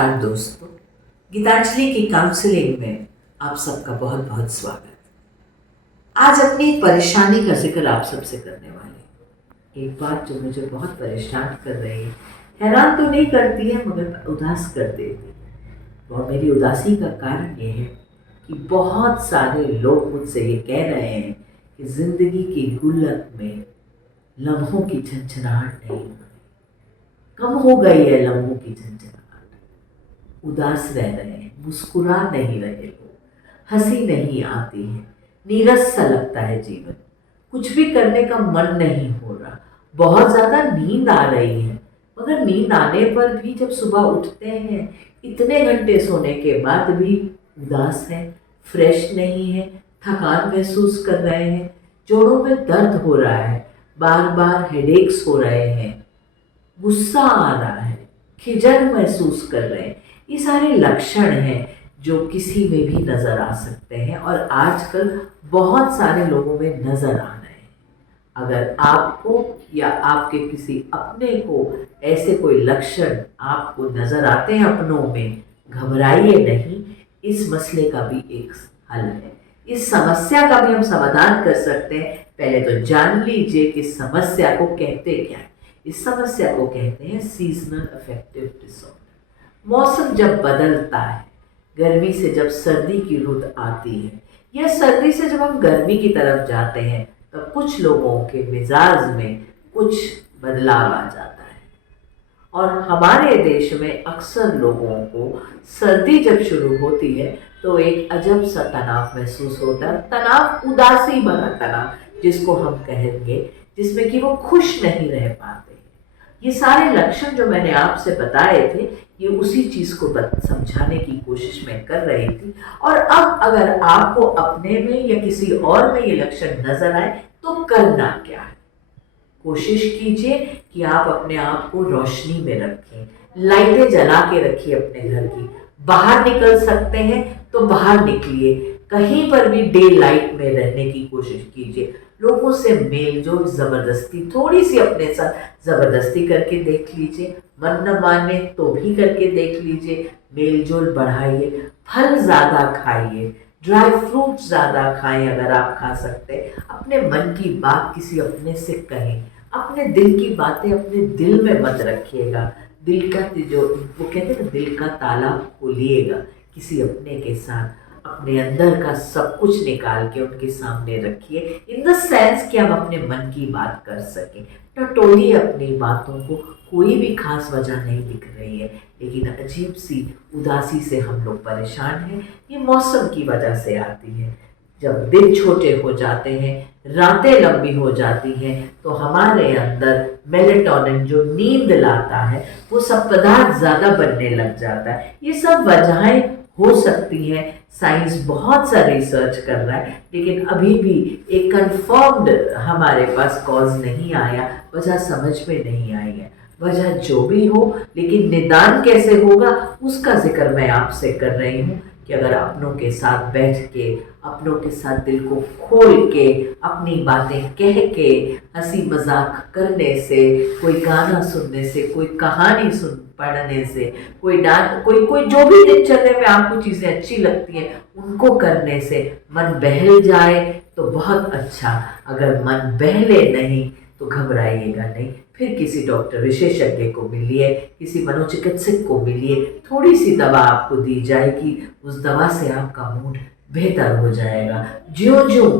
नमस्कार दोस्तों, गीतांजलि की काउंसलिंग में आप सबका बहुत बहुत स्वागत। आज अपनी एक परेशानी का जिक्र आप सबसे करने वाले हैं। एक बात जो मुझे बहुत परेशान कर रही है, हैरान तो नहीं करती है मगर उदास कर देती है। और मेरी उदासी का कारण ये है कि बहुत सारे लोग मुझसे ये कह रहे हैं कि जिंदगी की गुल्लक में लम्हों की झंझनाहट नहीं हो रही, कम हो गई है लम्हों की झंझनाहट। उदास रह रहे हैं, मुस्कुरा नहीं रहे लोग, हंसी नहीं आती है, नीरस सा लगता है जीवन, कुछ भी करने का मन नहीं हो रहा। बहुत ज़्यादा नींद आ रही है, मगर नींद आने पर भी जब सुबह उठते हैं इतने घंटे सोने के बाद भी उदास है, फ्रेश नहीं है, थकान महसूस कर रहे हैं, जोड़ों में दर्द हो रहा है, बार बार हेडेक्स हो रहे हैं, गुस्सा आ रहा है, खिजन महसूस कर रहे हैं। ये सारे लक्षण हैं जो किसी में भी नज़र आ सकते हैं और आजकल बहुत सारे लोगों में नज़र आ रहे हैं। अगर आपको या आपके किसी अपने को ऐसे कोई लक्षण आपको नज़र आते हैं अपनों में, घबराइए नहीं, इस मसले का भी एक हल है। इस समस्या का भी हम समाधान कर सकते हैं। पहले तो जान लीजिए कि समस्या को कहते क्या है। इस समस्या को कहते हैं सीजनल अफेक्टिव डिसऑर्डर। मौसम जब बदलता है, गर्मी से जब सर्दी की रुत आती है या सर्दी से जब हम गर्मी की तरफ जाते हैं, तब कुछ लोगों के मिजाज में कुछ बदलाव आ जाता है। और हमारे देश में अक्सर लोगों को सर्दी जब शुरू होती है तो एक अजब सा तनाव महसूस होता है, तनाव उदासी भरा तनाव जिसको हम कहेंगे, जिसमें कि वो खुश नहीं रह पाते। ये सारे लक्षण जो मैंने आपसे बताए थे, ये उसी चीज़ को समझाने की कोशिश मैं कर रही थी। और अब अगर आपको अपने में या किसी और में ये लक्षण नजर आए तो करना क्या है? कोशिश कीजिए कि आप अपने आप को रोशनी में रखें, लाइटें जला के रखिए अपने घर की। बाहर निकल सकते हैं तो बाहर निकलिए, कहीं पर भी डे लाइट में रहने की कोशिश कीजिए। लोगों से मेल जोल जबरदस्ती थोड़ी सी अपने साथ जबरदस्ती करके देख लीजिए, मन न माने तो भी करके देख लीजिए, मेल जोल बढ़ाइए, फल ज़्यादा खाइए, ड्राई फ्रूट ज़्यादा खाएं अगर आप खा सकते हैं। अपने मन की बात किसी अपने से कहें, अपने दिल की बातें अपने दिल में मत रखिएगा। दिल का जो वो कहते हैं ना, दिल का ताला खोलिएगा किसी अपने के साथ, अपने अंदर का सब कुछ निकाल के उनके सामने रखिए, इन द सेंस कि हम अपने मन की बात कर सकें। टटोलिए अपनी बातों को, कोई भी खास वजह नहीं दिख रही है, लेकिन अजीब सी उदासी से हम लोग परेशान हैं। ये मौसम की वजह से आती है। जब दिन छोटे हो जाते हैं, रातें लंबी हो जाती हैं, तो हमारे अंदर मेलेटोनिन जो नींद लाता है वो सब पदार्थ ज़्यादा बनने लग जाता है। ये सब वजहें हो सकती हैं। साइंस बहुत सा रिसर्च कर रहा है, लेकिन अभी भी एक कंफर्म्ड हमारे पास कॉज नहीं आया, वजह समझ में नहीं आई है। वजह जो भी हो, लेकिन निदान कैसे होगा उसका जिक्र मैं आपसे कर रही हूँ कि अगर अपनों के साथ बैठ के, अपनों के साथ दिल को खोल के, अपनी बातें कह के, हंसी मजाक करने से, कोई गाना सुनने से, कोई कहानी पढ़ने से, कोई डांस, कोई जो भी दिनचर्या में आपको चीज़ें अच्छी लगती हैं उनको करने से मन बहल जाए तो बहुत अच्छा। अगर मन बहले नहीं तो घबराइएगा नहीं, फिर किसी डॉक्टर विशेषज्ञ को मिलिए, किसी मनोचिकित्सक को मिलिए, थोड़ी सी दवा आपको दी जाएगी, उस दवा से आपका मूड बेहतर हो जाएगा। ज्यों ज्यों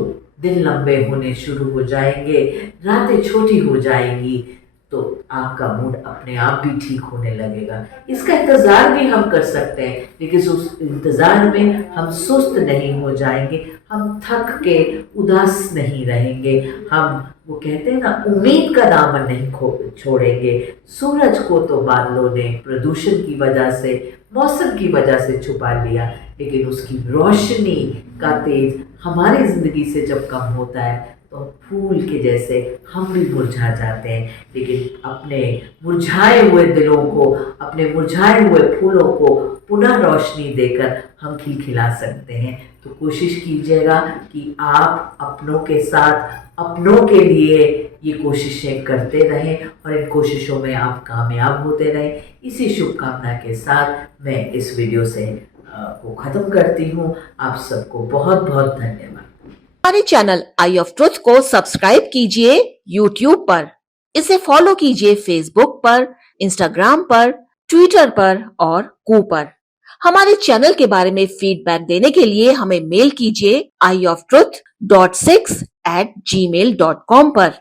दिन लंबे होने शुरू हो जाएंगे, रातें छोटी हो जाएंगी, तो आपका मूड अपने आप भी ठीक होने लगेगा। इसका इंतज़ार भी हम कर सकते हैं, लेकिन उस इंतज़ार में हम सुस्त नहीं हो जाएंगे, हम थक के उदास नहीं रहेंगे, हम वो कहते हैं ना, उम्मीद का दामन नहीं छोड़ेंगे। सूरज को तो बादलों ने प्रदूषण की वजह से, मौसम की वजह से छुपा लिया, लेकिन उसकी रोशनी का तेज हमारी ज़िंदगी से जब कम होता है तो फूल के जैसे हम भी मुरझा जाते हैं। लेकिन अपने मुरझाए हुए दिलों को, अपने मुरझाए हुए फूलों को पुनः रोशनी देकर हम खिलखिला सकते हैं। तो कोशिश कीजिएगा कि आप अपनों के साथ, अपनों के लिए ये कोशिशें करते रहें और इन कोशिशों में आप कामयाब होते रहें। इसी शुभकामना के साथ मैं इस वीडियो से को ख़त्म करती हूँ। आप सबको बहुत बहुत धन्यवाद। हमारे चैनल आई ऑफ ट्रुथ को सब्सक्राइब कीजिए यूट्यूब पर, इसे फॉलो कीजिए फेसबुक पर, इंस्टाग्राम पर, ट्विटर पर और कू पर। हमारे चैनल के बारे में फीडबैक देने के लिए हमें मेल कीजिए ioftruth.6@gmail.com पर।